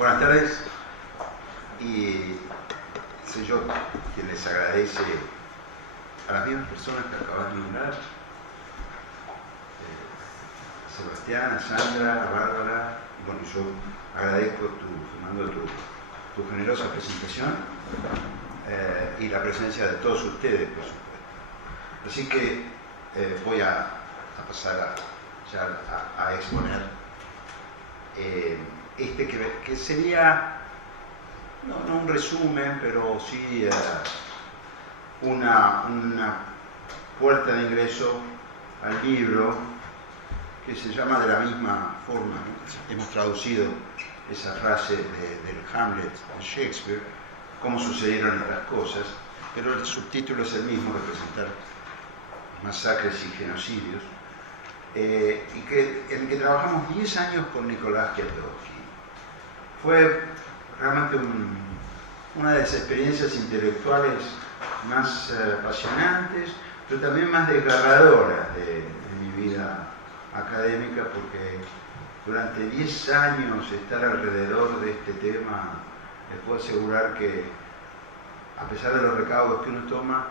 Buenas tardes, y soy yo quien les agradece a las mismas personas que acaban de nombrar, Sebastián, a Sandra, a Bárbara, y bueno, yo agradezco Fernando, tu generosa presentación y la presencia de todos ustedes, por supuesto. Así que voy a pasar a exponer que sería no un resumen, pero sí una puerta de ingreso al libro, que se llama de la misma forma, ¿no? Hemos traducido esa frase del Hamlet de Shakespeare, cómo sucedieron estas cosas, pero el subtítulo es el mismo, representar masacres y genocidios, en el que trabajamos 10 años con Nicolás Kwiatkowski. Fue realmente una de las experiencias intelectuales más apasionantes, pero también más desgarradoras de mi vida académica, porque durante 10 años estar alrededor de este tema, les puedo asegurar que, a pesar de los recaudos que uno toma,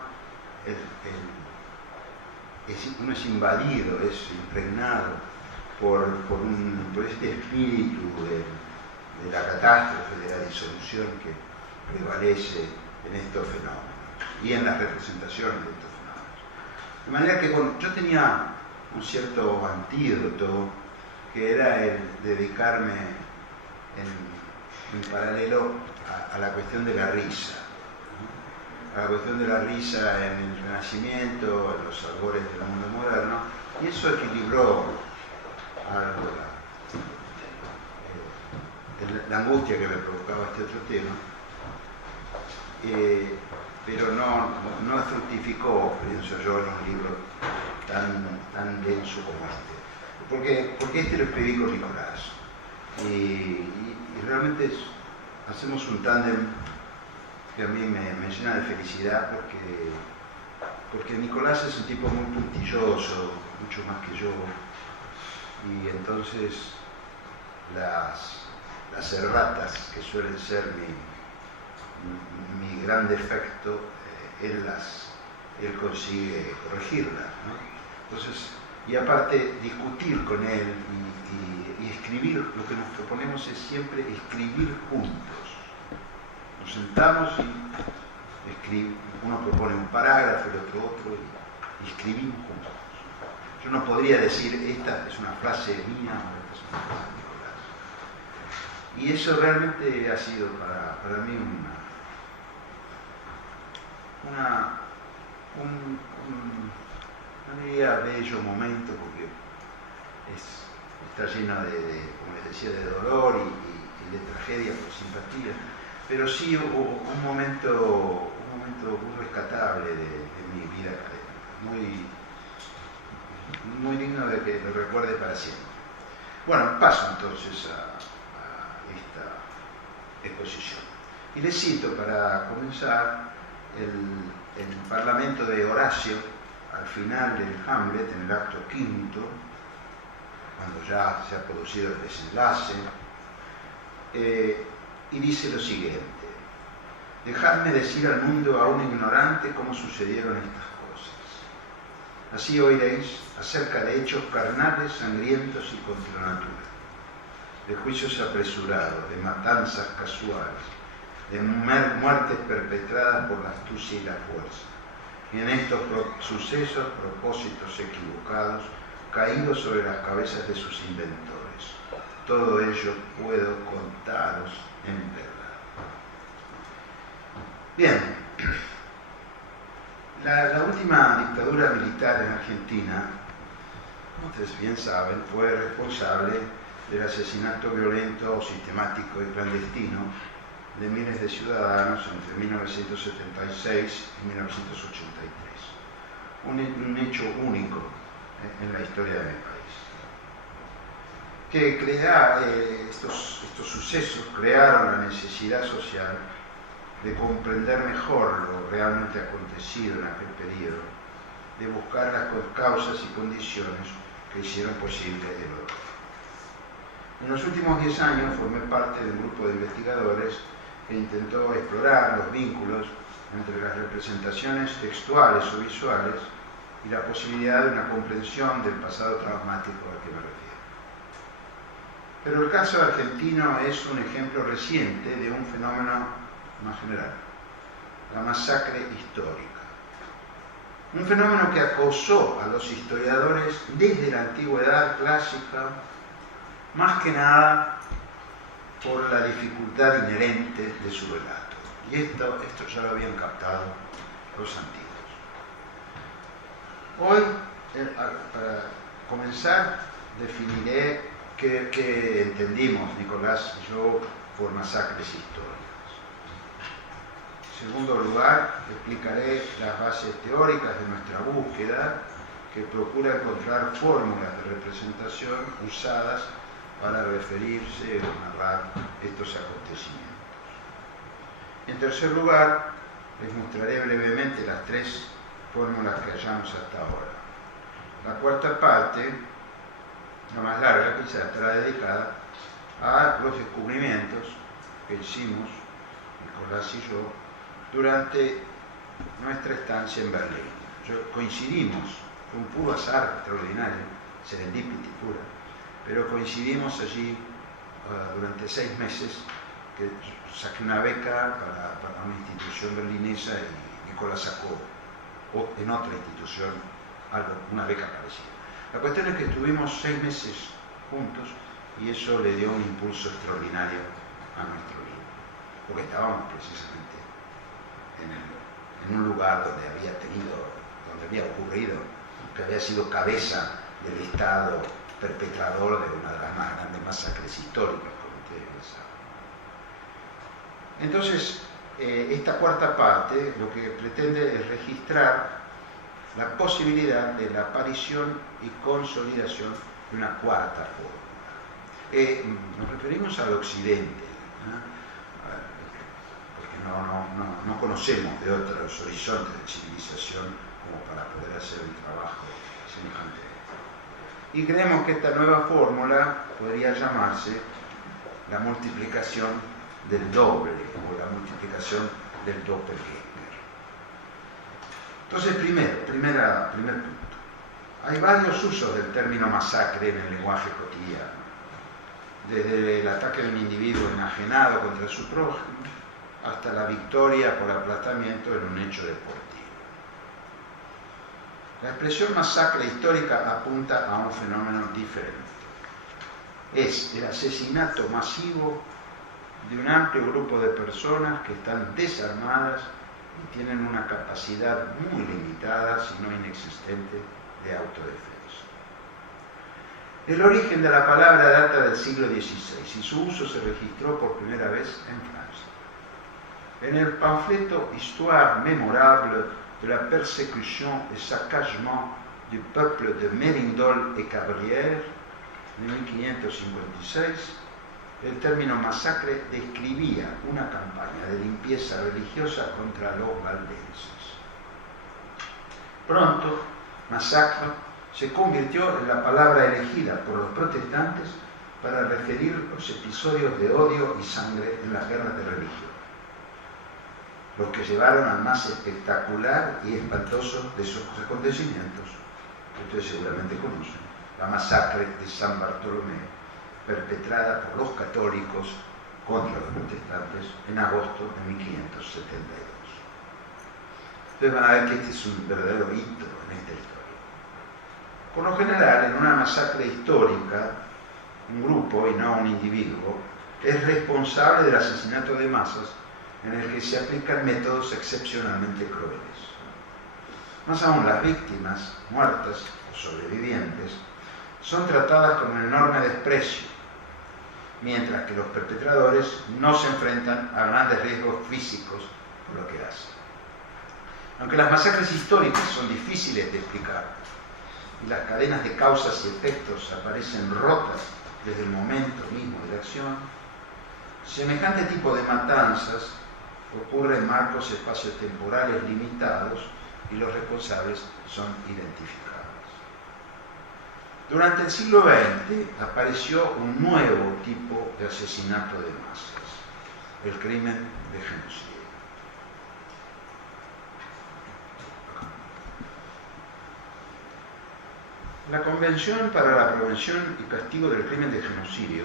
uno es invadido, es impregnado por este espíritu de la catástrofe, de la disolución que prevalece en estos fenómenos y en las representaciones de estos fenómenos. De manera que, bueno, yo tenía un cierto antídoto, que era el dedicarme en paralelo a la cuestión de la risa, ¿no? A la cuestión de la risa en el Renacimiento, en los albores del mundo moderno, y eso equilibró algo la angustia que me provocaba este otro tema, pero no fructificó, pienso yo, en un libro tan denso como este. Porque este lo escribí con Nicolás. Y realmente hacemos un tándem que a mí me llena de felicidad, porque Nicolás es un tipo muy puntilloso, mucho más que yo, y entonces las erratas, que suelen ser mi gran defecto, él consigue corregirlas, ¿no? Entonces, y aparte discutir con él y escribir, lo que nos proponemos es siempre escribir juntos. Nos sentamos y uno propone un parágrafo, el otro, y escribimos juntos. Yo no podría decir, esta es una frase mía o esta es una frase de Nicolás. Y eso realmente ha sido para mí no diría bello momento, porque está lleno como les decía, de dolor y de tragedia por simpatía, pero sí hubo un momento muy rescatable de mi vida académica, muy digno de que lo recuerde para siempre. Bueno, paso entonces a esta exposición. Y les cito, para comenzar, el parlamento de Horacio, al final del Hamlet, en el acto quinto, cuando ya se ha producido el desenlace, y dice lo siguiente: dejadme decir al mundo aún ignorante cómo sucedieron estas cosas. Así oiréis acerca de hechos carnales, sangrientos y contra la natura, de juicios apresurados, de matanzas casuales, de muertes perpetradas por la astucia y la fuerza, y en estos sucesos propósitos equivocados caídos sobre las cabezas de sus inventores. Todo ello puedo contaros en verdad. Bien, la última dictadura militar en Argentina, como ustedes bien saben, fue responsable del asesinato violento, sistemático y clandestino de miles de ciudadanos entre 1976 y 1983. Un hecho único en la historia de mi país. Que estos sucesos crearon la necesidad social de comprender mejor lo realmente acontecido en aquel periodo, de buscar las causas y condiciones que hicieron posible el horror. En los últimos 10 años formé parte de un grupo de investigadores que intentó explorar los vínculos entre las representaciones textuales o visuales y la posibilidad de una comprensión del pasado traumático al que me refiero. Pero el caso argentino es un ejemplo reciente de un fenómeno más general, la masacre histórica. Un fenómeno que acosó a los historiadores desde la antigüedad clásica, más que nada por la dificultad inherente de su relato. Y esto ya lo habían captado los antiguos. Hoy, para comenzar, definiré qué entendimos, Nicolás y yo, por masacres históricas. En segundo lugar, explicaré las bases teóricas de nuestra búsqueda, que procura encontrar fórmulas de representación usadas para referirse o narrar estos acontecimientos. En tercer lugar, les mostraré brevemente las 3 fórmulas que hallamos hasta ahora. La cuarta parte, la más larga quizá, estará dedicada a los descubrimientos que hicimos, Nicolás y yo, durante nuestra estancia en Berlín. Coincidimos, fue un puro azar extraordinario, serendipity pura, pero coincidimos allí durante 6 meses, que saqué una beca para una institución berlinesa y Nicolás sacó en otra institución una beca parecida. La cuestión es que estuvimos 6 meses juntos y eso le dio un impulso extraordinario a nuestro libro, porque estábamos precisamente en un lugar donde había ocurrido, que había sido cabeza del Estado perpetrador de una de las más grandes masacres históricas, como ustedes bien saben. Entonces, esta cuarta parte lo que pretende es registrar la posibilidad de la aparición y consolidación de una cuarta fórmula. Nos referimos al occidente, porque no conocemos de otros horizontes de civilización como para poder hacer un trabajo semejante. Y creemos que esta nueva fórmula podría llamarse la multiplicación del doble o la multiplicación del doppelganger. Entonces, primer punto. Hay varios usos del término masacre en el lenguaje cotidiano, desde el ataque de un individuo enajenado contra su prójimo hasta la victoria por aplastamiento en un hecho deportivo. La expresión masacre histórica apunta a un fenómeno diferente. Es el asesinato masivo de un amplio grupo de personas que están desarmadas y tienen una capacidad muy limitada, si no inexistente, de autodefensa. El origen de la palabra data del siglo XVI y su uso se registró por primera vez en Francia. En el panfleto Histoire mémorable de la persécution et saccagement du peuple de Mérindol et Cabrières, de 1556, el término masacre describía una campaña de limpieza religiosa contra los valdenses. Pronto, masacre se convirtió en la palabra elegida por los protestantes para referir los episodios de odio y sangre en las guerras de religión, los que llevaron al más espectacular y espantoso de esos acontecimientos, que ustedes seguramente conocen, la masacre de San Bartolomé, perpetrada por los católicos contra los protestantes en agosto de 1572. Ustedes van a ver que este es un verdadero hito en esta historia. Por lo general, en una masacre histórica, un grupo y no un individuo es responsable del asesinato de masas en el que se aplican métodos excepcionalmente crueles. Más aún, las víctimas, muertas o sobrevivientes, son tratadas con un enorme desprecio, mientras que los perpetradores no se enfrentan a grandes riesgos físicos por lo que hacen. Aunque las masacres históricas son difíciles de explicar y las cadenas de causas y efectos aparecen rotas desde el momento mismo de la acción, semejante tipo de matanzas ocurre en marcos espaciotemporales limitados y los responsables son identificados. Durante el siglo XX apareció un nuevo tipo de asesinato de masas, el crimen de genocidio. La Convención para la Prevención y Castigo del Crimen de Genocidio,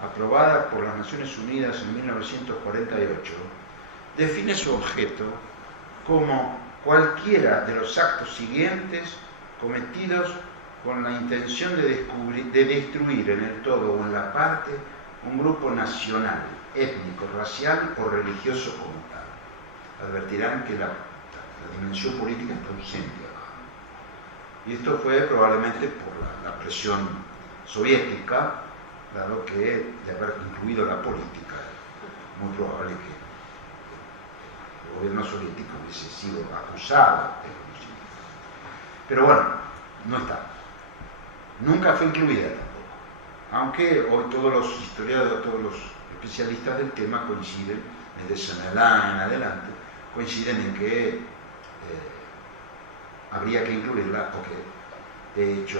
aprobada por las Naciones Unidas en 1948, define su objeto como cualquiera de los actos siguientes cometidos con la intención de destruir en el todo o en la parte un grupo nacional, étnico, racial o religioso como tal. Advertirán que la dimensión política está ausente acá. Y esto fue probablemente por la presión soviética, dado que de haber incluido la política, muy probable que el gobierno soviético hubiese sido acusado de genocidio. Pero bueno, no está. Nunca fue incluida tampoco. Aunque hoy todos los historiadores, todos los especialistas del tema coinciden, desde Saint-Mélain en adelante, coinciden en que habría que incluirla porque de hecho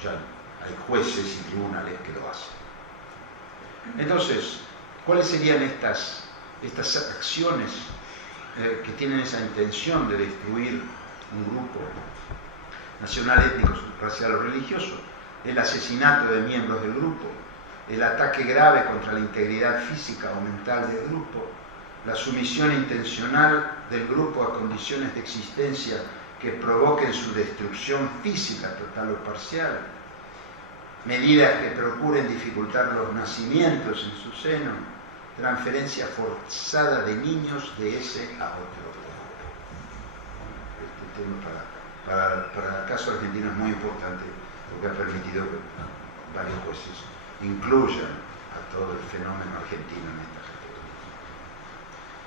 ya hay jueces y tribunales que lo hacen. Entonces, ¿cuáles serían estas acciones que tienen esa intención de destruir un grupo nacional, étnico, racial o religioso? El asesinato de miembros del grupo, el ataque grave contra la integridad física o mental del grupo, la sumisión intencional del grupo a condiciones de existencia que provoquen su destrucción física total o parcial, medidas que procuren dificultar los nacimientos en su seno, transferencia forzada de niños de ese a otro. Este tema para el caso argentino es muy importante porque ha permitido que varios jueces incluyan a todo el fenómeno argentino en esta categoría.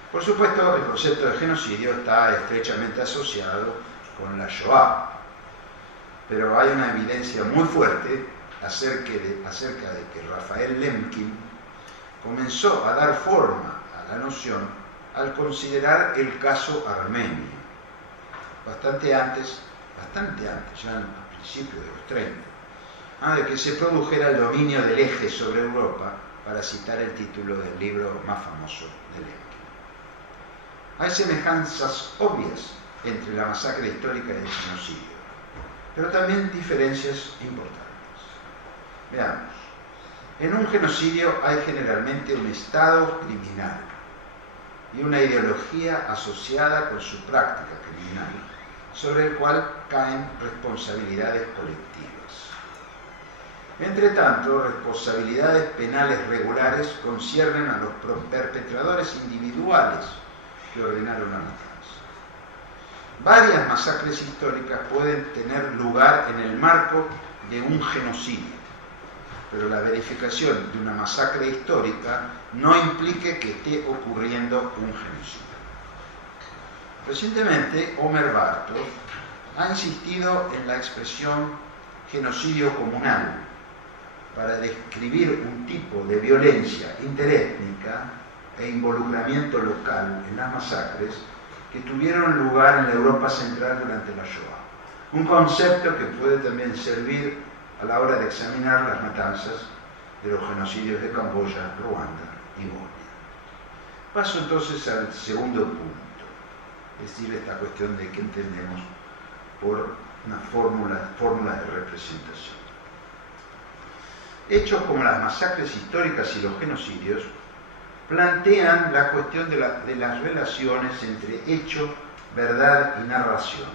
Por supuesto, el concepto de genocidio está estrechamente asociado con la Shoah, pero hay una evidencia muy fuerte acerca de que Rafael Lemkin comenzó a dar forma a la noción al considerar el caso armenio, bastante antes, ya al principio de los 30, de que se produjera el dominio del eje sobre Europa, para citar el título del libro más famoso de Lemkin. Hay semejanzas obvias entre la masacre histórica y el genocidio, pero también diferencias importantes. Veamos. En un genocidio hay generalmente un Estado criminal y una ideología asociada con su práctica criminal, sobre el cual caen responsabilidades colectivas. Entre tanto, responsabilidades penales regulares conciernen a los perpetradores individuales que ordenaron la matanza. Varias masacres históricas pueden tener lugar en el marco de un genocidio, pero la verificación de una masacre histórica no implique que esté ocurriendo un genocidio. Recientemente, Omer Bartos ha insistido en la expresión genocidio comunal para describir un tipo de violencia interétnica e involucramiento local en las masacres que tuvieron lugar en la Europa central durante la Shoah. Un concepto que puede también servir a la hora de examinar las matanzas de los genocidios de Camboya, Ruanda y Bosnia. Paso entonces al segundo punto, es decir, esta cuestión de qué entendemos por una fórmula de representación. Hechos como las masacres históricas y los genocidios plantean la cuestión de las relaciones entre hecho, verdad y narración,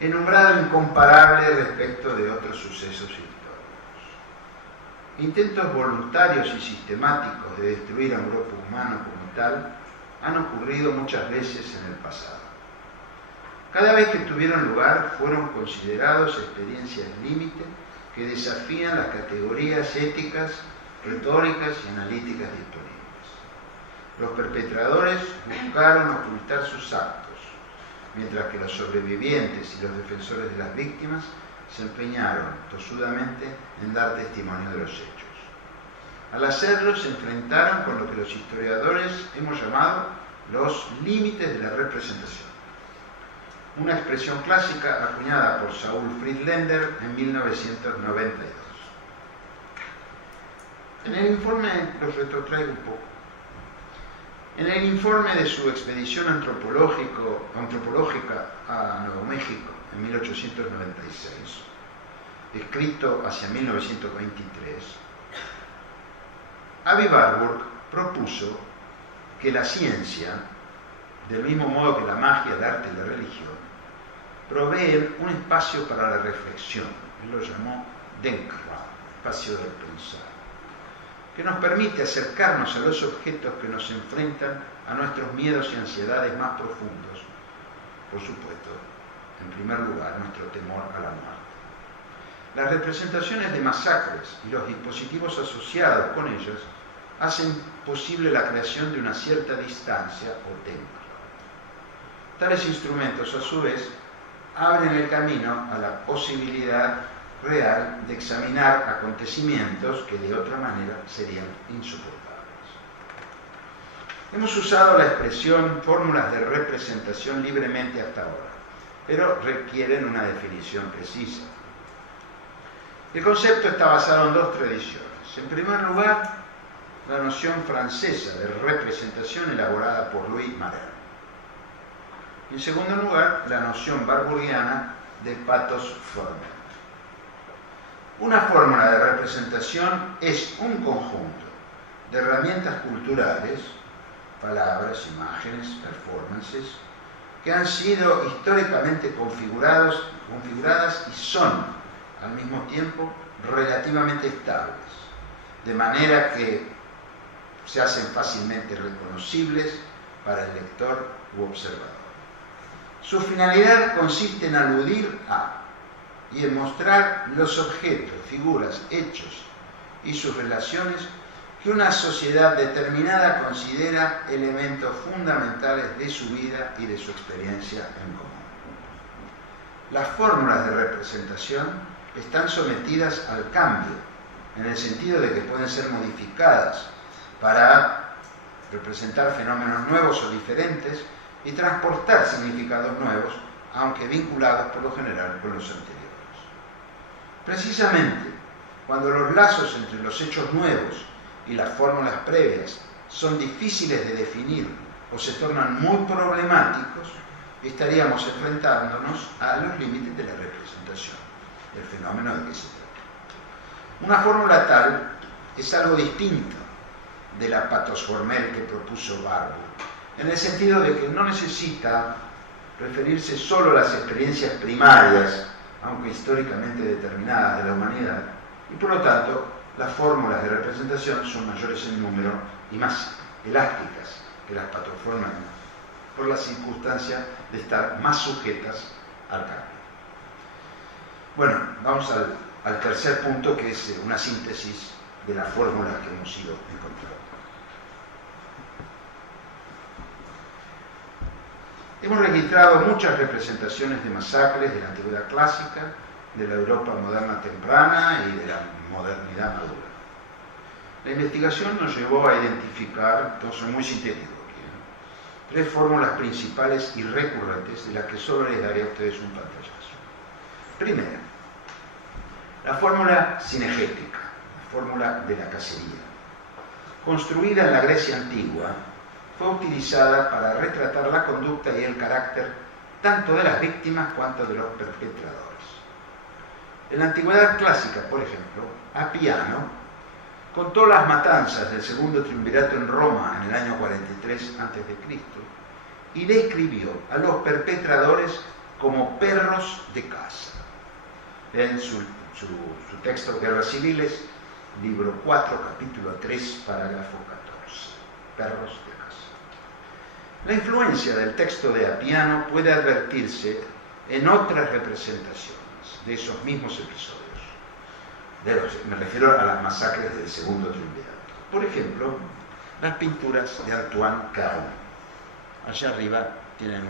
en un grado incomparable respecto de otros sucesos históricos. Intentos voluntarios y sistemáticos de destruir a un grupo humano como tal han ocurrido muchas veces en el pasado. Cada vez que tuvieron lugar fueron considerados experiencias límite que desafían las categorías éticas, retóricas y analíticas disponibles. Los perpetradores buscaron ocultar sus actos, mientras que los sobrevivientes y los defensores de las víctimas se empeñaron tosudamente en dar testimonio de los hechos. Al hacerlo se enfrentaron con lo que los historiadores hemos llamado los límites de la representación. una expresión clásica acuñada por Saul Friedländer en 1992. En el informe, los retrotraigo un poco, en el informe de su expedición antropológica a Nuevo México en 1896, escrito hacia 1923, Aby Warburg propuso que la ciencia, del mismo modo que la magia, el arte y la religión, proveen un espacio para la reflexión. Él lo llamó Denkraum, espacio del pensar, que nos permite acercarnos a los objetos que nos enfrentan a nuestros miedos y ansiedades más profundos. Por supuesto, en primer lugar, nuestro temor a la muerte. Las representaciones de masacres y los dispositivos asociados con ellas hacen posible la creación de una cierta distancia o templo. Tales instrumentos, a su vez, abren el camino a la posibilidad real de examinar acontecimientos que de otra manera serían insoportables. Hemos usado la expresión fórmulas de representación libremente hasta ahora, pero requieren una definición precisa. El concepto está basado en dos tradiciones. En primer lugar, la noción francesa de representación elaborada por Louis Marel. Y en segundo lugar, la noción warburgiana de pathos formel. Una fórmula de representación es un conjunto de herramientas culturales, palabras, imágenes, performances, que han sido históricamente configuradas y son, al mismo tiempo, relativamente estables, de manera que se hacen fácilmente reconocibles para el lector u observador. Su finalidad consiste en aludir a y en mostrar los objetos, figuras, hechos y sus relaciones que una sociedad determinada considera elementos fundamentales de su vida y de su experiencia en común. Las fórmulas de representación están sometidas al cambio, en el sentido de que pueden ser modificadas para representar fenómenos nuevos o diferentes y transportar significados nuevos, aunque vinculados por lo general con los anteriores. Precisamente, cuando los lazos entre los hechos nuevos y las fórmulas previas son difíciles de definir o se tornan muy problemáticos, estaríamos enfrentándonos a los límites de la representación, del fenómeno de que se trata. Una fórmula tal es algo distinto de la pathos formel que propuso Warburg, en el sentido de que no necesita referirse solo a las experiencias primarias, aunque históricamente determinadas, de la humanidad, y por lo tanto las fórmulas de representación son mayores en número y más elásticas que las pathos formel, por la circunstancia de estar más sujetas al cambio. Bueno, vamos al tercer punto, que es una síntesis de las fórmulas que hemos ido encontrando. Hemos registrado muchas representaciones de masacres de la antigüedad clásica, de la Europa moderna temprana y de la modernidad madura. La investigación nos llevó a identificar, entonces muy sintético aquí, tres fórmulas principales y recurrentes de las que solo les daré a ustedes un pantallazo. Primera, la fórmula cinegética, la fórmula de la cacería. Construida en la Grecia antigua, fue utilizada para retratar la conducta y el carácter tanto de las víctimas cuanto de los perpetradores. En la antigüedad clásica, por ejemplo, Apiano contó las matanzas del segundo triunvirato en Roma en el año 43 a.C. y describió a los perpetradores como perros de caza. En su texto Guerras Civiles, libro 4, capítulo 3, parágrafo 14. Perros de caza. La influencia del texto de Apiano puede advertirse en otras representaciones de esos mismos episodios. Me refiero a las masacres del segundo triunvirato. Por ejemplo, las pinturas de Antoine Caron. Allá arriba tienen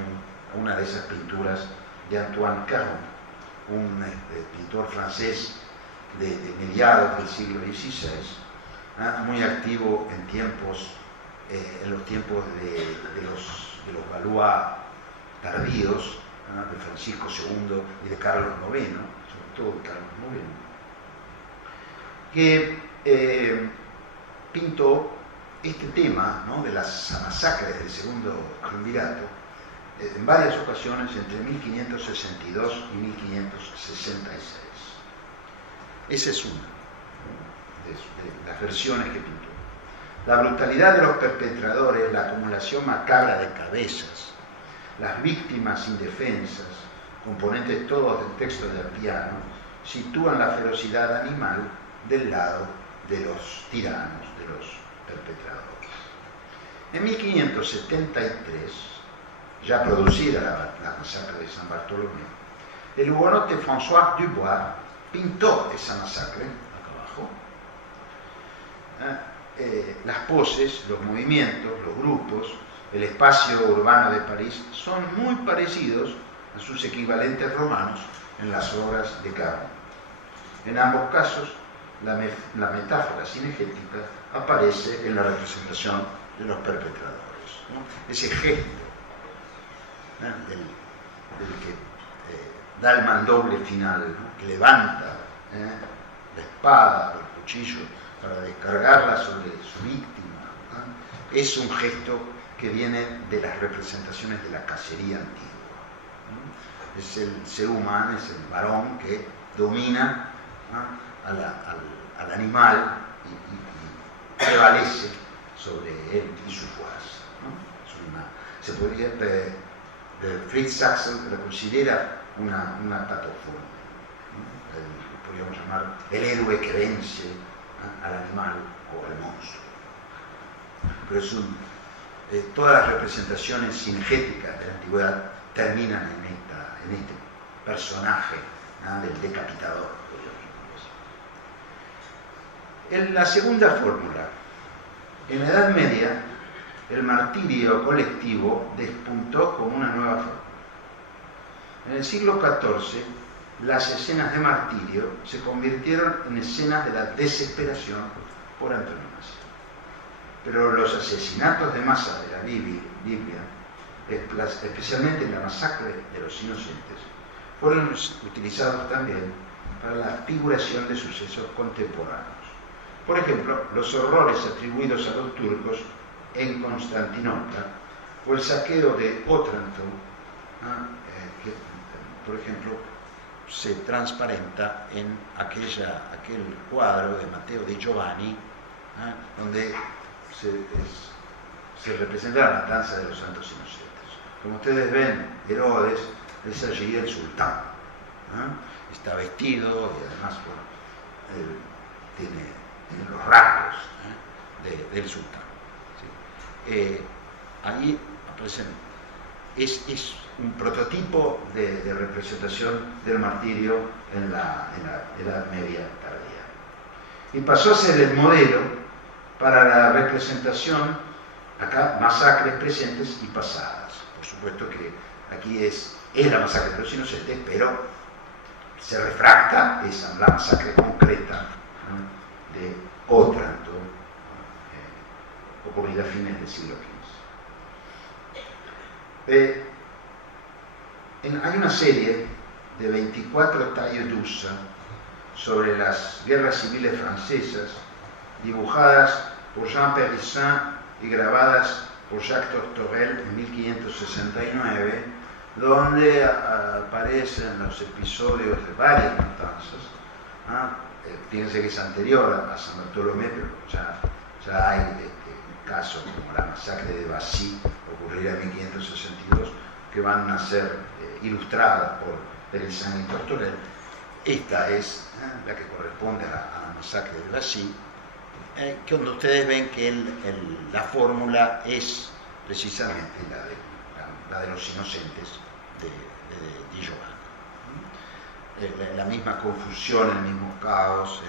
una de esas pinturas de Antoine Caron, un pintor francés de mediados del siglo XVI, muy activo en los tiempos de los Valois tardíos, de Francisco II y de Carlos IX, sobre todo de Carlos IX, que pintó este tema, ¿no?, de las masacres del segundo triunvirato en varias ocasiones entre 1562 y 1566. Esa es una de las versiones que pintó. La brutalidad de los perpetradores, la acumulación macabra de cabezas, las víctimas indefensas, componentes todos del texto de Appiano, sitúan la ferocidad animal del lado de los tiranos, de los perpetradores. En 1573, ya producida la masacre de San Bartolomé, el hugonote François Dubois pintó esa masacre, acá abajo. Las poses, los movimientos, los grupos, el espacio urbano de París son muy parecidos a sus equivalentes romanos en las obras de Camus. En ambos casos, la metáfora cinegética aparece en la representación de los perpetradores, ¿no? Ese gesto, ¿no?, del que da el mandoble final, ¿no?, que levanta la espada o el cuchillo para descargarla sobre su víctima, ¿no? Es un gesto que viene de las representaciones de la cacería antigua, ¿no? Es el ser humano, es el varón que domina, ¿no?, al animal y prevalece sobre él y su fuerza, ¿no? Fritz Axel lo considera una pataforma, ¿no? Podríamos llamar el héroe que vence, ¿no?, al animal o al monstruo. Pero todas las representaciones cinegéticas de la antigüedad terminan en este personaje, ¿no?, del decapitador. En la segunda fórmula, en la Edad Media, el martirio colectivo despuntó como una nueva fórmula. En el siglo XIV, las escenas de martirio se convirtieron en escenas de la desesperación por antonomasia. Pero los asesinatos de masa de la Biblia, especialmente en la masacre de los inocentes, fueron utilizados también para la figuración de sucesos contemporáneos. Por ejemplo, los horrores atribuidos a los turcos en Constantinopla o el saqueo de Otranto, que, por ejemplo, se transparenta en aquel cuadro de Matteo di Giovanni, donde se representa la matanza de los santos inocentes. Como ustedes ven, Herodes es allí el sultán, está vestido y además, bueno, tiene los rasgos del sultán, ¿sí? Ahí aparecen, es un prototipo de representación del martirio en la Edad Media tardía. Y pasó a ser el modelo para la representación, acá, masacres presentes y pasadas. Por supuesto que aquí es la masacre de los inocentes, pero se refracta la masacre concreta, ¿no?, de Otranto, ocurrida a fines del siglo XV. Hay una serie de 24 talles d'Ussa sobre las guerras civiles francesas, dibujadas por Jean Périssin y grabadas por Jacques Tortorel en 1569, donde aparecen los episodios de varias matanzas. Fíjense que es anterior a San Bartolomé, pero ya hay casos como la masacre de Vassy, ocurrida en 1562, que van a ser ilustradas por Périssin y Tortorel. Esta es la que corresponde a la masacre de Vassy, que donde ustedes ven que la fórmula es precisamente la de los inocentes de Di Giovanni. La misma confusión, el mismo caos,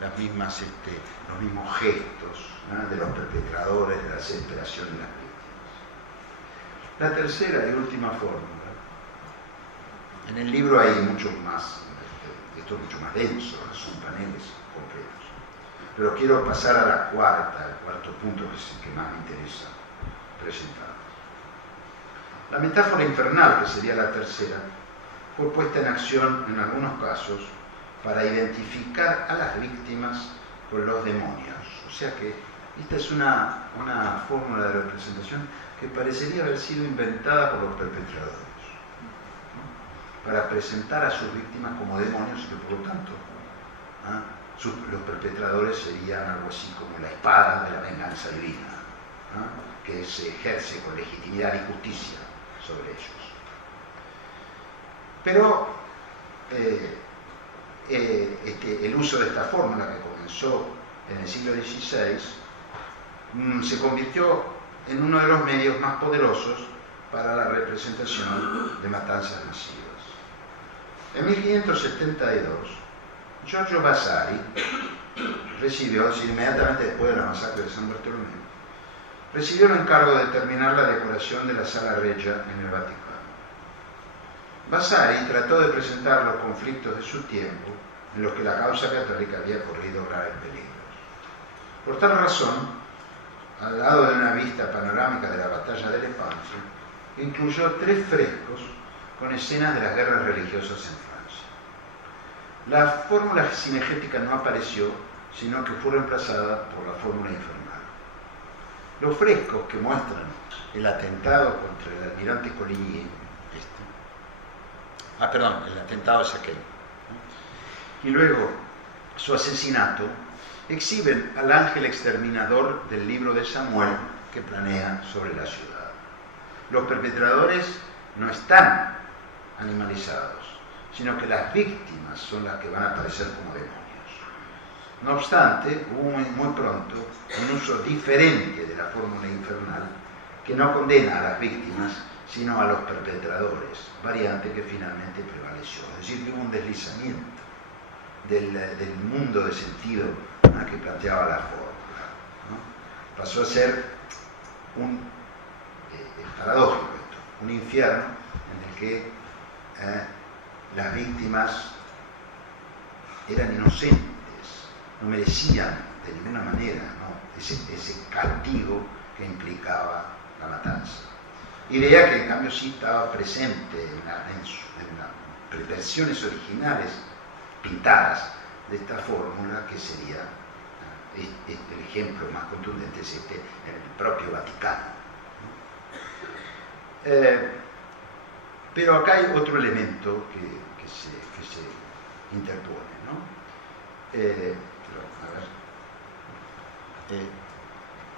los mismos gestos, ¿no?, de los perpetradores, de la desesperación de las víctimas. La tercera y última fórmula, en el libro hay mucho más, esto es mucho más denso, son paneles completos, pero quiero pasar a la al cuarto punto, que es el que más me interesa presentar. La metáfora infernal, que sería la tercera, fue puesta en acción en algunos casos para identificar a las víctimas con los demonios. O sea que esta es una fórmula de representación que parecería haber sido inventada por los perpetradores, ¿no? Para presentar a sus víctimas como demonios y que por lo tanto los perpetradores serían algo así como la espada de la venganza divina, ¿no? Que se ejerce con legitimidad y justicia sobre ellos. Pero el uso de esta fórmula, que comenzó en el siglo XVI, se convirtió en uno de los medios más poderosos para la representación de matanzas masivas. En 1572, Giorgio Vasari recibió, inmediatamente después de la masacre de San Bartolomé, recibió el encargo de terminar la decoración de la Sala Regia en el Vaticano. Vasari trató de presentar los conflictos de su tiempo en los que la causa católica había corrido graves peligros. Por tal razón, al lado de una vista panorámica de la batalla de Lepanto, incluyó 3 frescos con escenas de las guerras religiosas en Francia. La fórmula cinegética no apareció, sino que fue reemplazada por la fórmula infernal. Los frescos que muestran el atentado contra el almirante Coligny, el atentado es aquel, ¿no? Y luego su asesinato, exhiben al ángel exterminador del libro de Samuel que planea sobre la ciudad. Los perpetradores no están animalizados, sino que las víctimas son las que van a aparecer como demonios. No obstante, hubo muy pronto un uso diferente de la fórmula infernal que no condena a las víctimas, sino a los perpetradores, variante que finalmente prevaleció. Es decir, que hubo un deslizamiento del mundo de sentido, ¿no?, que planteaba la fórmula, ¿no? Pasó a ser paradójico esto, un infierno en el que las víctimas eran inocentes, no merecían de ninguna manera, ¿no?, ese castigo que implicaba la matanza. Idea que en cambio sí estaba presente en las versiones originales pintadas de esta fórmula, que sería el ejemplo más contundente es en el propio Vaticano, ¿no? Pero acá hay otro elemento que se interpone, ¿no?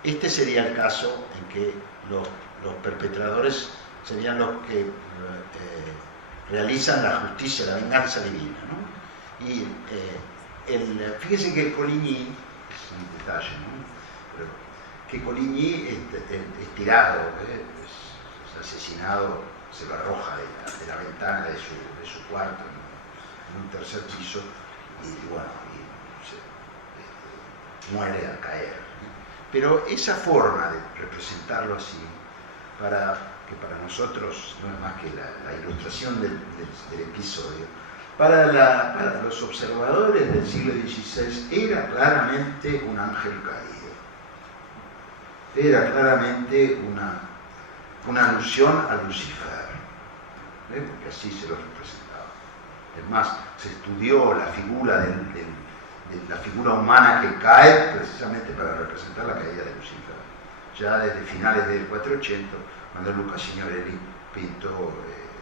Este sería el caso en que los perpetradores serían los que realizan la justicia, la venganza divina, ¿no? Y fíjense que Coligny, es un detalle, ¿no?, pero que Coligny es tirado, es asesinado, se lo arroja de la ventana de su cuarto, ¿no?, en un tercer piso, y bueno, muere al caer. Pero esa forma de representarlo así, que para nosotros no es más que la ilustración del episodio, para los observadores del siglo XVI era claramente un ángel caído. Era claramente una alusión a Lucifer, porque así se lo representaba. Es más, se estudió la figura de la figura humana que cae precisamente para representar la caída de Lucifer, ya desde finales del 400, cuando Luca Signorelli pintó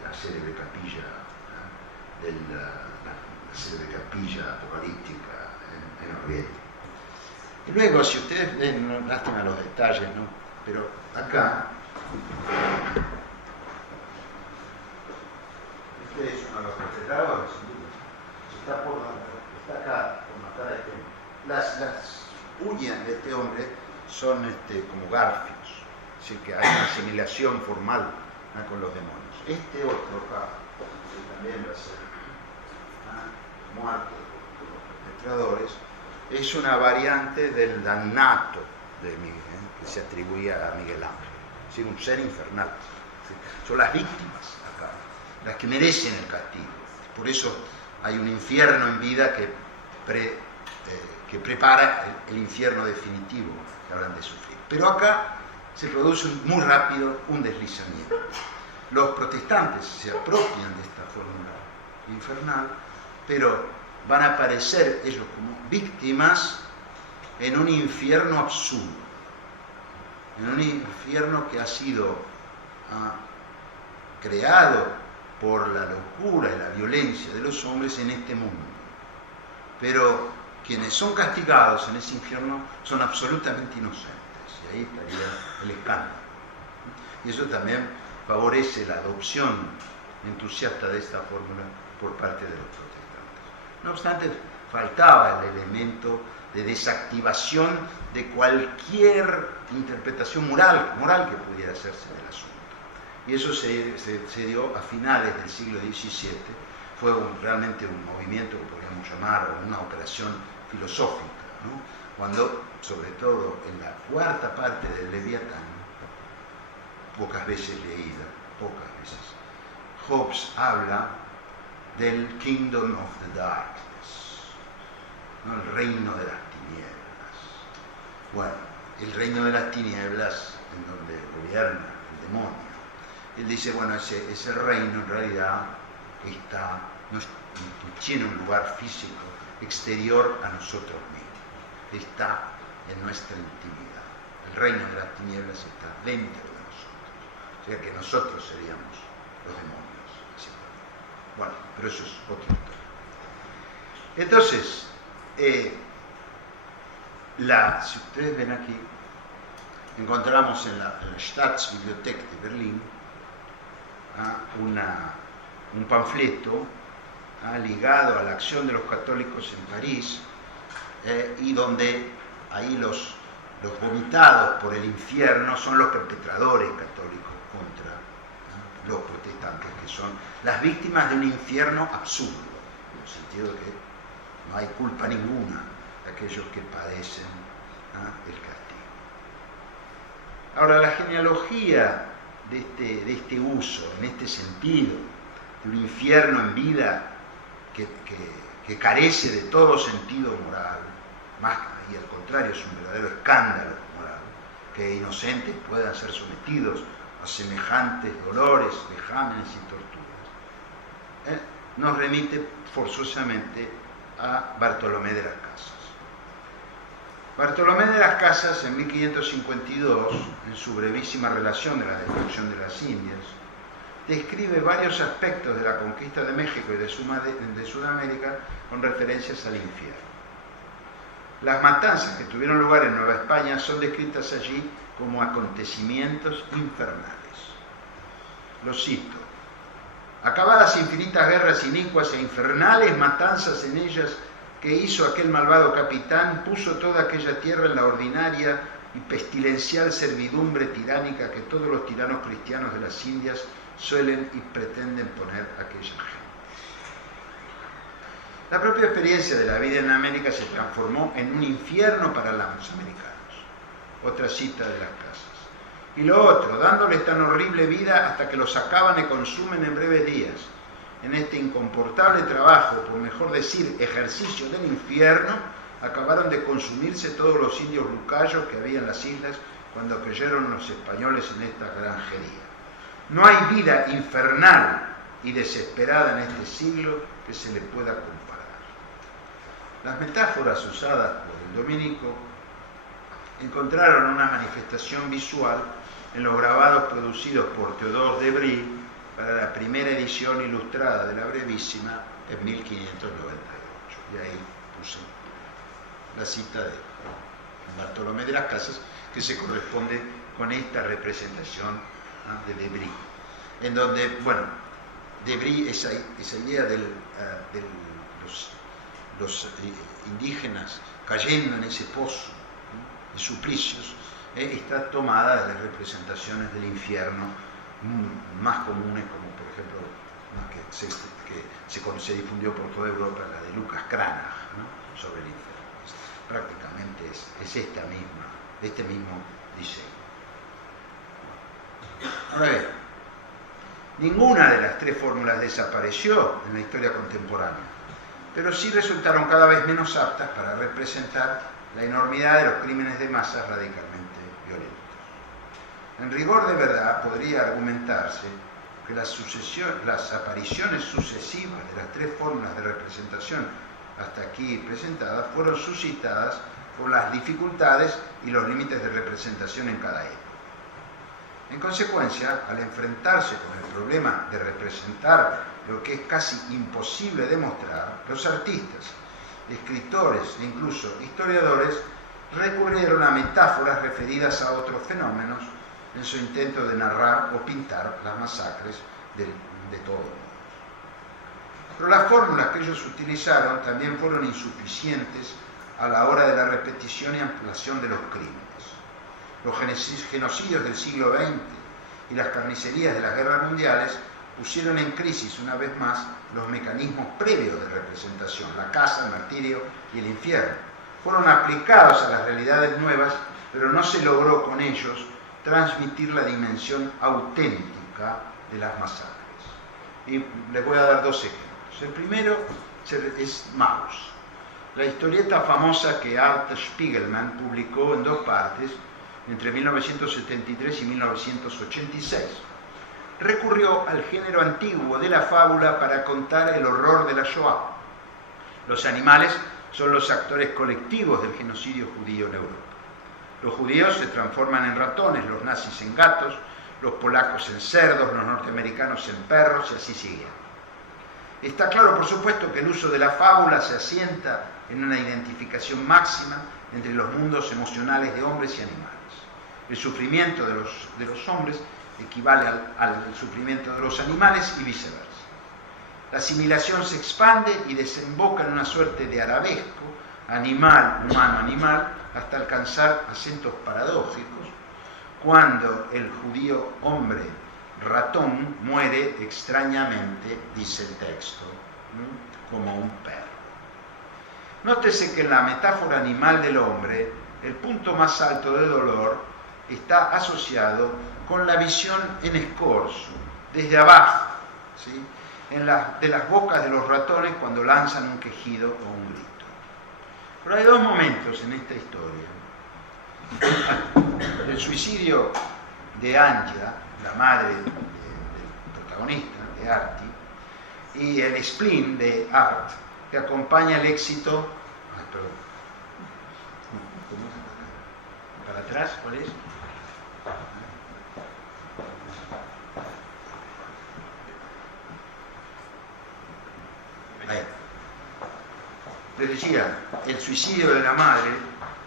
la célebre capilla, la célebre capilla apocalíptica en Oriente. Y luego, si ustedes ven, no lástima los detalles, ¿no?, pero acá, este es uno de los perpetradores, está acá por matar a este hombre. Las uñas de este hombre son como garfios, así que hay una asimilación formal, ¿no?, con los demonios. Este otro acá, que también va a ser muerto por los perpetradores, es una variante del dannato de Miguel, que se atribuía a Miguel Ángel, es decir, un ser infernal. ¿Sí? Son las víctimas acá, las que merecen el castigo. Por eso hay un infierno en vida que prepara el infierno definitivo que habrán de sufrir. Pero acá se produce muy rápido un deslizamiento. Los protestantes se apropian de esta fórmula infernal, pero van a aparecer ellos como víctimas en un infierno absurdo, en un infierno que ha sido creado por la locura y la violencia de los hombres en este mundo. Pero quienes son castigados en ese infierno son absolutamente inocentes, y ahí estaría el escándalo. Y eso también favorece la adopción entusiasta de esta fórmula por parte de los protestantes. No obstante, faltaba el elemento de desactivación de cualquier interpretación moral que pudiera hacerse del asunto. Y eso se dio a finales del siglo XVII. Fue realmente un movimiento que podríamos llamar una operación filosófica, ¿no? Cuando, sobre todo en la cuarta parte del Leviatán, pocas veces leída, Hobbes habla del Kingdom of the Darkness, ¿no? El reino de las tinieblas. Bueno, el reino de las tinieblas en donde gobierna el demonio. Él dice, bueno, ese reino en realidad no tiene un lugar físico exterior a nosotros mismos, está en nuestra intimidad. El reino de las tinieblas está dentro de nosotros, o sea que nosotros seríamos los demonios, etc. Bueno, pero eso es otra historia. Entonces, si ustedes ven aquí, encontramos en la Staatsbibliothek de Berlín un panfleto ligado a la acción de los católicos en París, y donde ahí los vomitados por el infierno son los perpetradores católicos contra los protestantes, que son las víctimas de un infierno absurdo, en el sentido de que no hay culpa ninguna de aquellos que padecen el castigo. Ahora, la genealogía de este uso, en este sentido, de un infierno en vida que carece de todo sentido moral, y al contrario es un verdadero escándalo moral, que inocentes puedan ser sometidos a semejantes dolores, vejámenes y torturas, nos remite forzosamente a Bartolomé de las Casas. Bartolomé de las Casas, en 1552, en su brevísima relación de la destrucción de las Indias, describe varios aspectos de la conquista de México y de Sudamérica con referencias al infierno. Las matanzas que tuvieron lugar en Nueva España son descritas allí como acontecimientos infernales. Lo cito: acabadas infinitas guerras inicuas e infernales matanzas en ellas que hizo aquel malvado capitán, puso toda aquella tierra en la ordinaria y pestilencial servidumbre tiránica que todos los tiranos cristianos de las Indias suelen y pretenden poner a aquella gente. La propia experiencia de la vida en América se transformó en un infierno para los americanos. Otra cita de las Casas. Y lo otro, dándoles tan horrible vida hasta que los acaban y consumen en breves días. En este incomportable trabajo, por mejor decir, ejercicio del infierno, acabaron de consumirse todos los indios lucayos que había en las islas cuando cayeron los españoles en esta granjería. No hay vida infernal y desesperada en este siglo que se le pueda comparar. Las metáforas usadas por el dominico encontraron una manifestación visual en los grabados producidos por Théodore de Bry para la primera edición ilustrada de la Brevísima en 1598. Y ahí puse la cita de Bartolomé de las Casas, que se corresponde con esta representación de Bry, en donde, bueno, de Bry, esa idea de los indígenas cayendo en ese pozo de suplicios, está tomada de las representaciones del infierno más comunes, como por ejemplo que se difundió por toda Europa, la de Lucas Cranach, ¿no?, sobre el infierno. Prácticamente es este mismo diseño. Ahora bien, ninguna de las tres fórmulas desapareció en la historia contemporánea, pero sí resultaron cada vez menos aptas para representar la enormidad de los crímenes de masa radicalmente violentos. En rigor de verdad, podría argumentarse que las apariciones sucesivas de las tres fórmulas de representación hasta aquí presentadas fueron suscitadas por las dificultades y los límites de representación en cada época. En consecuencia, al enfrentarse con el problema de representar lo que es casi imposible demostrar, los artistas, escritores e incluso historiadores recurrieron a metáforas referidas a otros fenómenos en su intento de narrar o pintar las masacres de todo el mundo. Pero las fórmulas que ellos utilizaron también fueron insuficientes a la hora de la repetición y ampliación de los crímenes. Los genocidios del siglo XX y las carnicerías de las guerras mundiales pusieron en crisis una vez más los mecanismos previos de representación, la caza, el martirio y el infierno. Fueron aplicados a las realidades nuevas, pero no se logró con ellos transmitir la dimensión auténtica de las masacres. Y les voy a dar dos ejemplos. El primero es Maus, la historieta famosa que Art Spiegelman publicó en dos partes entre 1973 y 1986. Recurrió al género antiguo de la fábula para contar el horror de la Shoah. Los animales son los actores colectivos del genocidio judío en Europa. Los judíos se transforman en ratones, los nazis en gatos, los polacos en cerdos, los norteamericanos en perros y así sigue. Está claro, por supuesto, que el uso de la fábula se asienta en una identificación máxima entre los mundos emocionales de hombres y animales. El sufrimiento de los hombres equivale al sufrimiento de los animales y viceversa. La asimilación se expande y desemboca en una suerte de arabesco, animal, humano, animal, hasta alcanzar acentos paradójicos, cuando el judío hombre ratón muere extrañamente, dice el texto, como un perro. Nótese que en la metáfora animal del hombre, el punto más alto de dolor está asociado con la visión en escorzo, desde abajo, ¿sí? De las bocas de los ratones cuando lanzan un quejido o un grito. Pero hay dos momentos en esta historia. El suicidio de Anja, la madre del protagonista, de Artie, y el spleen de Art, que acompaña el éxito... ¿Para atrás? ¿Cuál es? Ahí. Les decía, el suicidio de la madre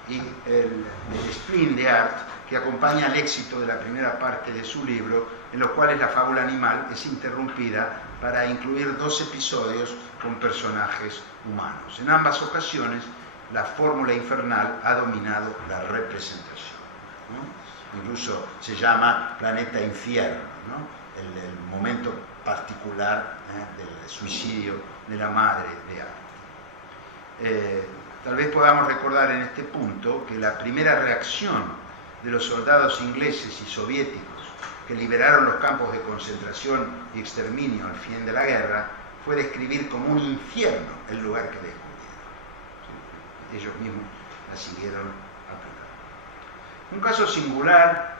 y el spleen de Art, que acompaña el éxito de la primera parte de su libro, en los cuales la fábula animal es interrumpida para incluir 2 episodios con personajes humanos. En ambas ocasiones, la fórmula infernal ha dominado la representación, ¿no? Incluso se llama planeta infierno, ¿no? el momento particular del suicidio de la madre de Art. Tal vez podamos recordar en este punto que la primera reacción de los soldados ingleses y soviéticos que liberaron los campos de concentración y exterminio al fin de la guerra fue describir como un infierno el lugar que descubrieron. ¿Sí? Ellos mismos la siguieron aplicando. Un caso singular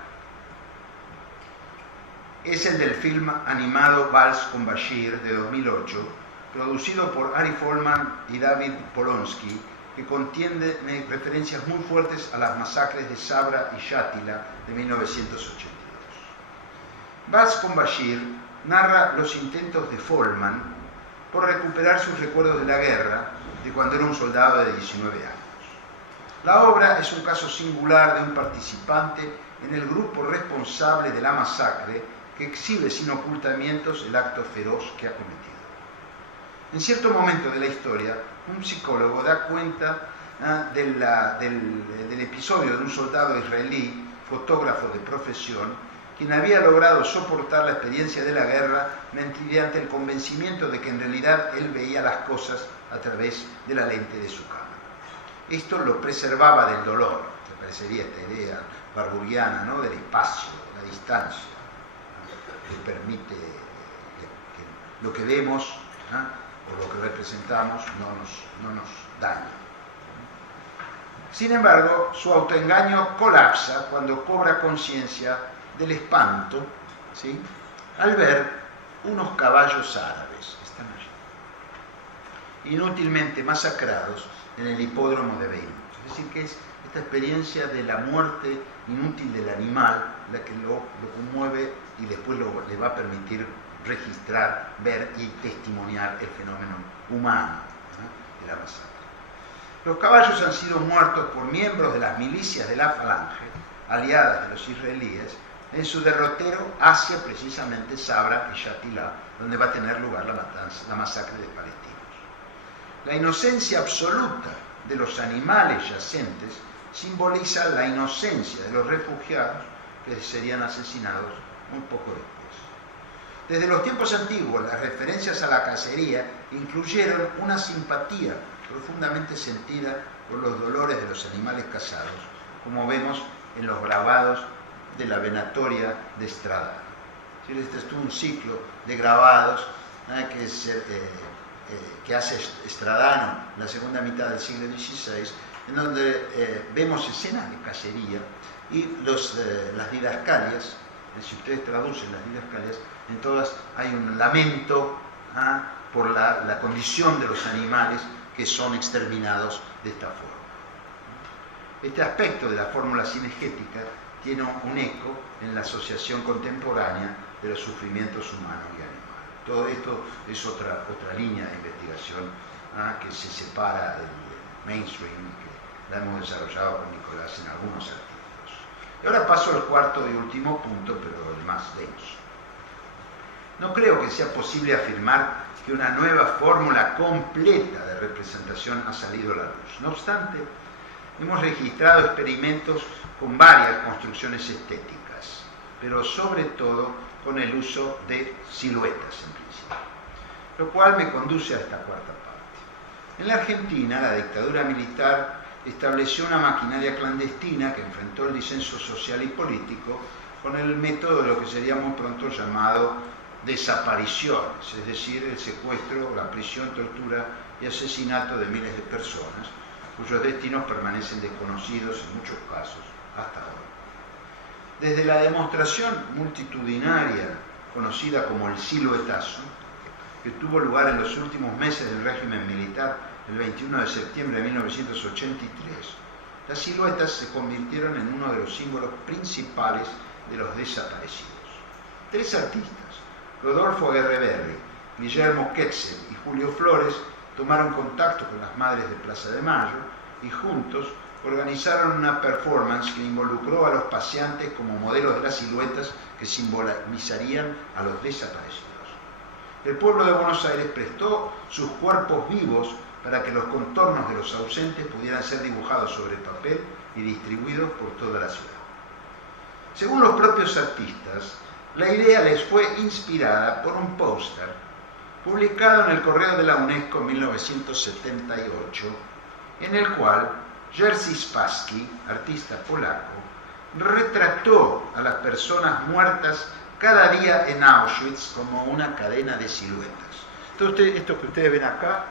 es el del film animado Vals con Bashir de 2008, producido por Ari Folman y David Polonsky, que contiene referencias muy fuertes a las masacres de Sabra y Shatila de 1982. Vals con Bashir narra los intentos de Folman por recuperar sus recuerdos de la guerra de cuando era un soldado de 19 años. La obra es un caso singular de un participante en el grupo responsable de la masacre que exhibe sin ocultamientos el acto feroz que ha cometido. En cierto momento de la historia, un psicólogo da cuenta del episodio de un soldado israelí, fotógrafo de profesión, quien había logrado soportar la experiencia de la guerra mediante el convencimiento de que en realidad él veía las cosas a través de la lente de su cámara. Esto lo preservaba del dolor, me parecería esta idea barburiana, ¿no? Del espacio, la distancia, ¿no? Que permite que lo que vemos, ¿no? O lo que representamos no nos daña. Sin embargo, su autoengaño colapsa cuando cobra conciencia del espanto, ¿sí? Al ver unos caballos árabes, están allí, inútilmente masacrados en el hipódromo de Beirut. Es decir, que es esta experiencia de la muerte inútil del animal la que lo conmueve y después le va a permitir registrar, ver y testimoniar el fenómeno humano, ¿no?, de la masacre. Los caballos han sido muertos por miembros de las milicias de la Falange, aliadas de los israelíes, en su derrotero hacia precisamente Sabra y Shatila, donde va a tener lugar la masacre de palestinos. La inocencia absoluta de los animales yacentes simboliza la inocencia de los refugiados que serían asesinados muy poco después. Desde los tiempos antiguos, las referencias a la cacería incluyeron una simpatía profundamente sentida por los dolores de los animales cazados, como vemos en los grabados de la venatoria de Stradano. Este es un ciclo de grabados que hace Stradano en la segunda mitad del siglo XVI, en donde vemos escenas de cacería y las didascalias. Si ustedes traducen las didascalias, en todas hay un lamento por la condición de los animales que son exterminados de esta forma. Este aspecto de la fórmula cinegética tiene un eco en la asociación contemporánea de los sufrimientos humanos y animales. Todo esto es otra línea de investigación que se separa del mainstream, que la hemos desarrollado con Nicolás en algunos artículos. Y ahora paso al cuarto y último punto, pero el más denso. No creo que sea posible afirmar que una nueva fórmula completa de representación ha salido a la luz. No obstante, hemos registrado experimentos con varias construcciones estéticas, pero sobre todo con el uso de siluetas en principio, lo cual me conduce a esta cuarta parte. En la Argentina, la dictadura militar estableció una maquinaria clandestina que enfrentó el disenso social y político con el método de lo que sería muy pronto llamado desapariciones, es decir, el secuestro, la prisión, tortura y asesinato de miles de personas, cuyos destinos permanecen desconocidos en muchos casos hasta ahora. Desde la demostración multitudinaria conocida como el siluetazo, que tuvo lugar en los últimos meses del régimen militar, el 21 de septiembre de 1983, las siluetas se convirtieron en uno de los símbolos principales de los desaparecidos. Tres artistas, Rodolfo Aguerreberri, Guillermo Ketzel y Julio Flores, tomaron contacto con las madres de Plaza de Mayo y juntos organizaron una performance que involucró a los paseantes como modelos de las siluetas que simbolizarían a los desaparecidos. El pueblo de Buenos Aires prestó sus cuerpos vivos para que los contornos de los ausentes pudieran ser dibujados sobre papel y distribuidos por toda la ciudad. Según los propios artistas, la idea les fue inspirada por un póster publicado en el Correo de la UNESCO en 1978, en el cual Jerzy Spassky, artista polaco, retrató a las personas muertas cada día en Auschwitz como una cadena de siluetas. Entonces, esto que ustedes ven acá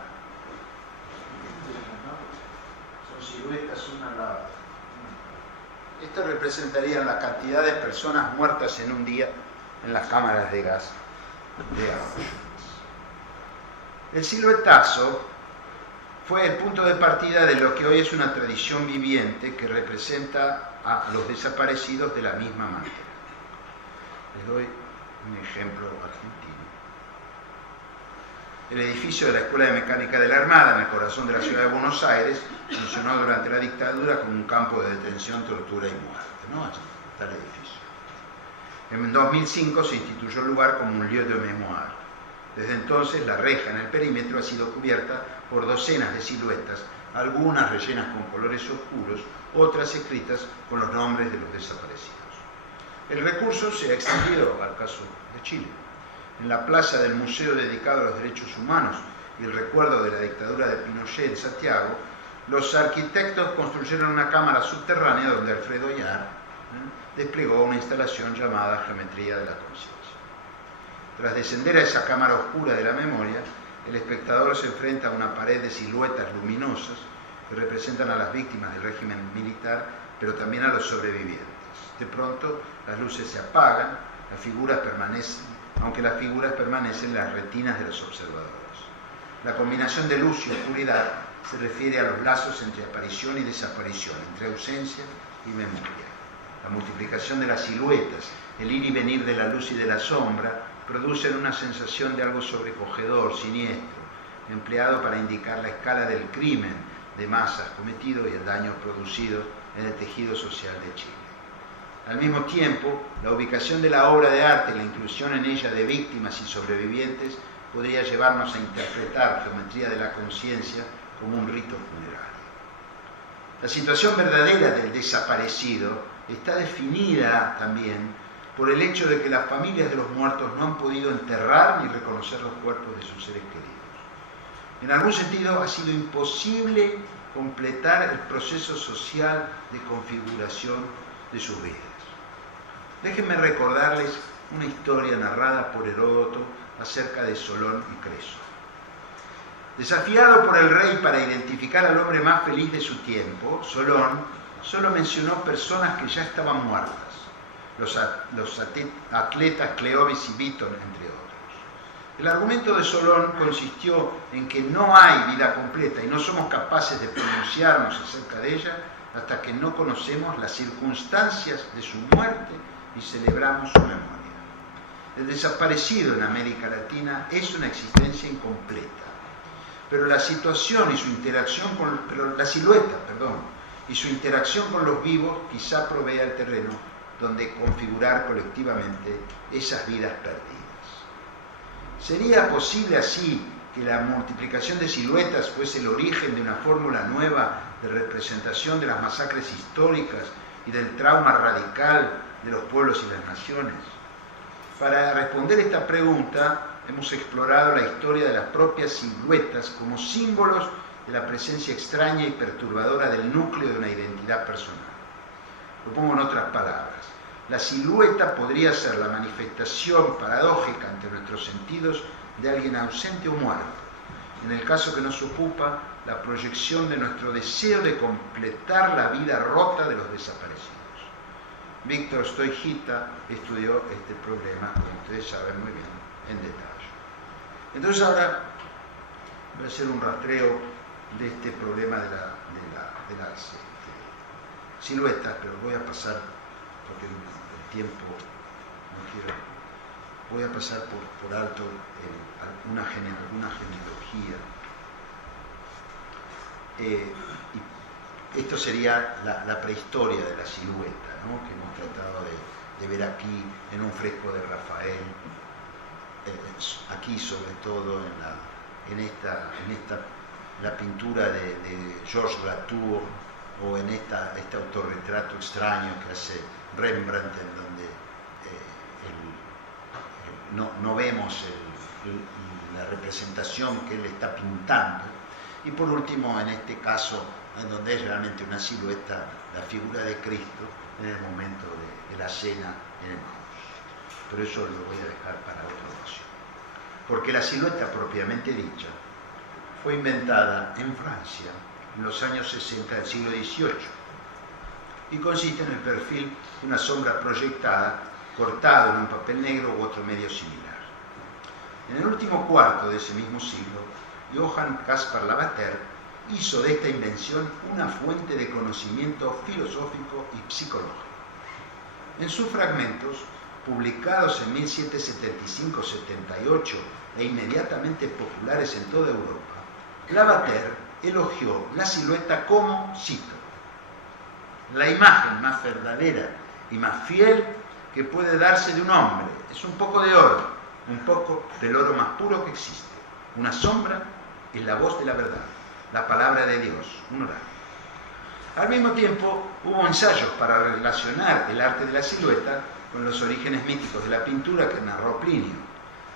son siluetas una a la otra. Esto representaría la cantidad de personas muertas en un día en las cámaras de gas de Auschwitz. El siluetazo fue el punto de partida de lo que hoy es una tradición viviente que representa a los desaparecidos de la misma manera. Les doy un ejemplo argentino. El edificio de la Escuela de Mecánica de la Armada, en el corazón de la ciudad de Buenos Aires, funcionó durante la dictadura como un campo de detención, tortura y muerte, ¿no? Así está el edificio. En 2005 se instituyó el lugar como un lieu de mémoire. Desde entonces, la reja en el perímetro ha sido cubierta por docenas de siluetas, algunas rellenas con colores oscuros, otras escritas con los nombres de los desaparecidos. El recurso se ha extendido al caso de Chile. En la plaza del museo dedicado a los derechos humanos y el recuerdo de la dictadura de Pinochet en Santiago, los arquitectos construyeron una cámara subterránea donde Alfredo Yar desplegó una instalación llamada Geometría de la Conciencia. Tras descender a esa cámara oscura de la memoria, el espectador se enfrenta a una pared de siluetas luminosas que representan a las víctimas del régimen militar, pero también a los sobrevivientes. De pronto, las luces se apagan, las figuras permanecen aunque las figuras permanecen en las retinas de los observadores. La combinación de luz y oscuridad se refiere a los lazos entre aparición y desaparición, entre ausencia y memoria. La multiplicación de las siluetas, el ir y venir de la luz y de la sombra, producen una sensación de algo sobrecogedor, siniestro, empleado para indicar la escala del crimen de masas cometido y el daño producido en el tejido social de Chile. Al mismo tiempo, la ubicación de la obra de arte y la inclusión en ella de víctimas y sobrevivientes podría llevarnos a interpretar geometría de la conciencia como un rito funerario. La situación verdadera del desaparecido está definida también por el hecho de que las familias de los muertos no han podido enterrar ni reconocer los cuerpos de sus seres queridos. En algún sentido ha sido imposible completar el proceso social de configuración de sus vidas. Déjenme recordarles una historia narrada por Heródoto acerca de Solón y Creso. Desafiado por el rey para identificar al hombre más feliz de su tiempo, Solón solo mencionó personas que ya estaban muertas, los atletas Cleobis y Biton, entre otros. El argumento de Solón consistió en que no hay vida completa y no somos capaces de pronunciarnos acerca de ella hasta que no conocemos las circunstancias de su muerte y celebramos su memoria. El desaparecido en América Latina es una existencia incompleta, pero la situación y su interacción la silueta y su interacción con los vivos quizá provea el terreno donde configurar colectivamente esas vidas perdidas. ¿Sería posible así que la multiplicación de siluetas fuese el origen de una fórmula nueva de representación de las masacres históricas y del trauma radical de los pueblos y las naciones? Para responder esta pregunta, hemos explorado la historia de las propias siluetas como símbolos de la presencia extraña y perturbadora del núcleo de una identidad personal. Lo pongo en otras palabras. La silueta podría ser la manifestación paradójica ante nuestros sentidos de alguien ausente o muerto. En el caso que nos ocupa, la proyección de nuestro deseo de completar la vida rota de los desaparecidos. Víctor Stoigita estudió este problema, como ustedes saben muy bien, en detalle. Entonces ahora voy a hacer un rastreo de este problema de las siluetas, pero voy a pasar, porque el tiempo no quiero, voy a pasar por alto alguna genealogía. Y esto sería la prehistoria de la silueta, ¿no?, que hemos tratado de ver aquí en un fresco de Rafael, aquí sobre todo en la pintura de Georges Latour, o en este autorretrato extraño que hace Rembrandt, en donde no vemos la representación que él está pintando. Y por último, en este caso, en donde es realmente una silueta, la figura de Cristo en el momento de la cena en el Maús. Pero eso lo voy a dejar para otra ocasión. Porque la silueta propiamente dicha fue inventada en Francia en los años 60 del siglo XVIII y consiste en el perfil de una sombra proyectada, cortado en un papel negro u otro medio similar. En el último cuarto de ese mismo siglo, Johann Caspar Lavater hizo de esta invención una fuente de conocimiento filosófico y psicológico. En sus fragmentos, publicados en 1775-78 e inmediatamente populares en toda Europa, Lavater elogió la silueta como, cito, la imagen más verdadera y más fiel que puede darse de un hombre. Es un poco de oro, un poco del oro más puro que existe. Una sombra es la voz de la verdad, la palabra de Dios, un oráculo. Al mismo tiempo, hubo ensayos para relacionar el arte de la silueta con los orígenes míticos de la pintura que narró Plinio,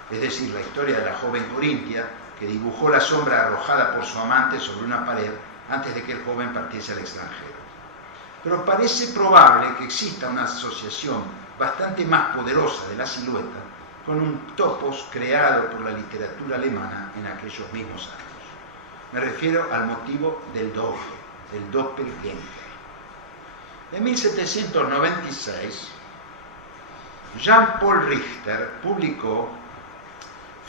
es decir, la historia de la joven corintia que dibujó la sombra arrojada por su amante sobre una pared antes de que el joven partiese al extranjero. Pero parece probable que exista una asociación bastante más poderosa de la silueta con un topos creado por la literatura alemana en aquellos mismos años. Me refiero al motivo del doble, del doppelgänger. En 1796, Jean-Paul Richter publicó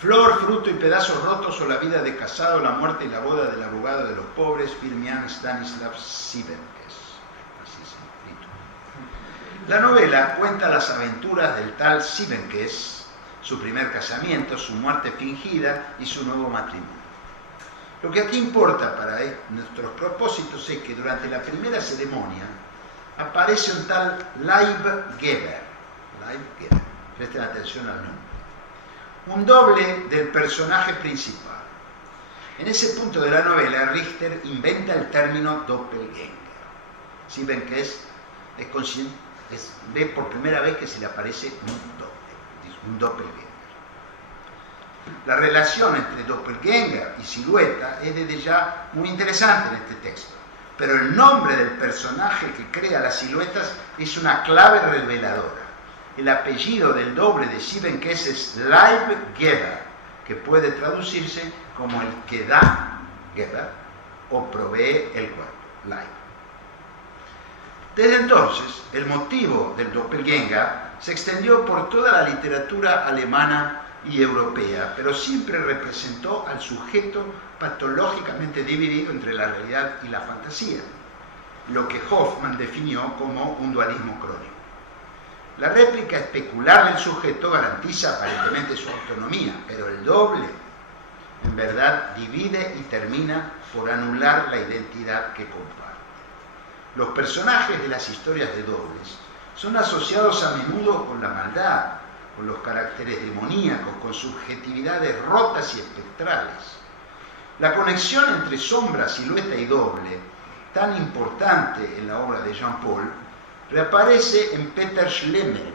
Flor, fruto y pedazos rotos o la vida de casado, la muerte y la boda del abogado de los pobres, Firmian Stanislav Siebenkees. Así se titula. La novela cuenta las aventuras del tal Siebenkees, su primer casamiento, su muerte fingida y su nuevo matrimonio. Lo que aquí importa para nuestros propósitos es que durante la primera ceremonia aparece un tal Leibgeber. Presten atención al nombre. Un doble del personaje principal. En ese punto de la novela, Richter inventa el término doppelganger. Siebenkees ve por primera vez que se le aparece un doppelganger. La relación entre doppelganger y silueta es desde ya muy interesante en este texto, pero el nombre del personaje que crea las siluetas es una clave reveladora. El apellido del doble de Siebenkees es Leibgeber, que puede traducirse como el que da, Geber, o provee el cuerpo, Leib. Desde entonces, el motivo del doppelganger se extendió por toda la literatura alemana y europea, pero siempre representó al sujeto patológicamente dividido entre la realidad y la fantasía, lo que Hoffmann definió como un dualismo crónico. La réplica especular del sujeto garantiza aparentemente su autonomía, pero el doble, en verdad, divide y termina por anular la identidad que comparte. Los personajes de las historias de dobles son asociados a menudo con la maldad, con los caracteres demoníacos, con subjetividades rotas y espectrales. La conexión entre sombra, silueta y doble, tan importante en la obra de Jean-Paul, reaparece en Peter Schlemihl.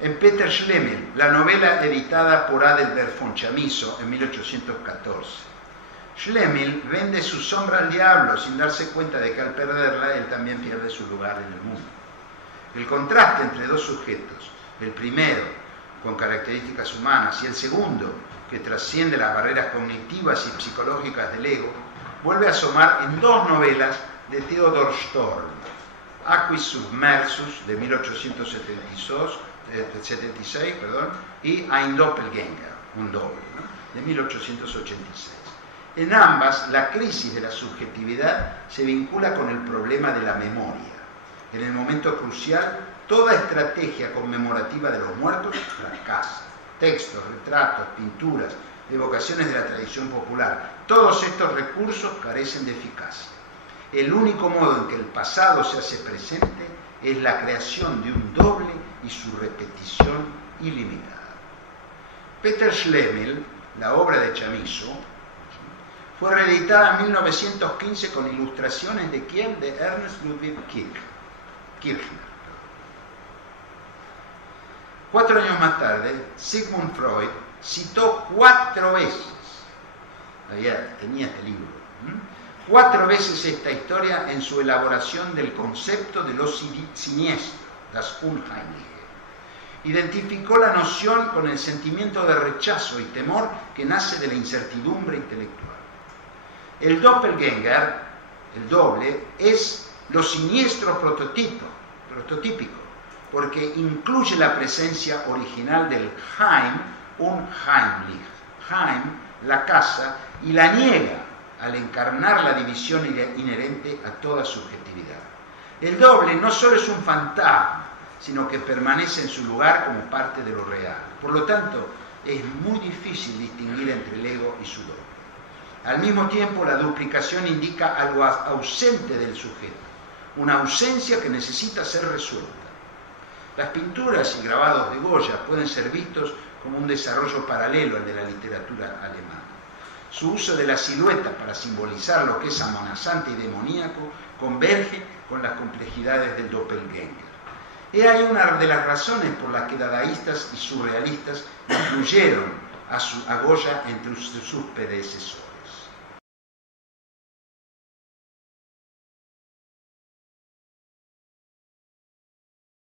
En Peter Schlemihl, la novela editada por Adelbert von Chamisso en 1814. Schlemihl vende su sombra al diablo sin darse cuenta de que al perderla él también pierde su lugar en el mundo. El contraste entre dos sujetos, el primero con características humanas y el segundo que trasciende las barreras cognitivas y psicológicas del ego, vuelve a asomar en dos novelas de Theodor Storm, Aquis Submersus de 1876 y Ein Doppelgänger, un doble, ¿no?, de 1886. En ambas, la crisis de la subjetividad se vincula con el problema de la memoria. En el momento crucial, toda estrategia conmemorativa de los muertos fracasa. Textos, retratos, pinturas, evocaciones de la tradición popular, todos estos recursos carecen de eficacia. El único modo en que el pasado se hace presente es la creación de un doble y su repetición ilimitada. Peter Schlemihl, la obra de Chamisso, fue reeditada en 1915 con ilustraciones de ¿quién? De Ernst Ludwig Kirchner. 4 años más tarde, Sigmund Freud citó 4 veces, tenía este libro, 4 veces esta historia en su elaboración del concepto de lo siniestro, das Unheimliche. Identificó la noción con el sentimiento de rechazo y temor que nace de la incertidumbre intelectual. El doppelganger, el doble, es lo siniestro prototípico, porque incluye la presencia original del Heim, unheimlich, Heim, la casa, y la niega al encarnar la división inherente a toda subjetividad. El doble no solo es un fantasma, sino que permanece en su lugar como parte de lo real. Por lo tanto, es muy difícil distinguir entre el ego y su doble. Al mismo tiempo, la duplicación indica algo ausente del sujeto, una ausencia que necesita ser resuelta. Las pinturas y grabados de Goya pueden ser vistos como un desarrollo paralelo al de la literatura alemana. Su uso de la silueta para simbolizar lo que es amenazante y demoníaco converge con las complejidades del doppelganger. He ahí una de las razones por las que dadaístas y surrealistas incluyeron a Goya entre sus predecesores.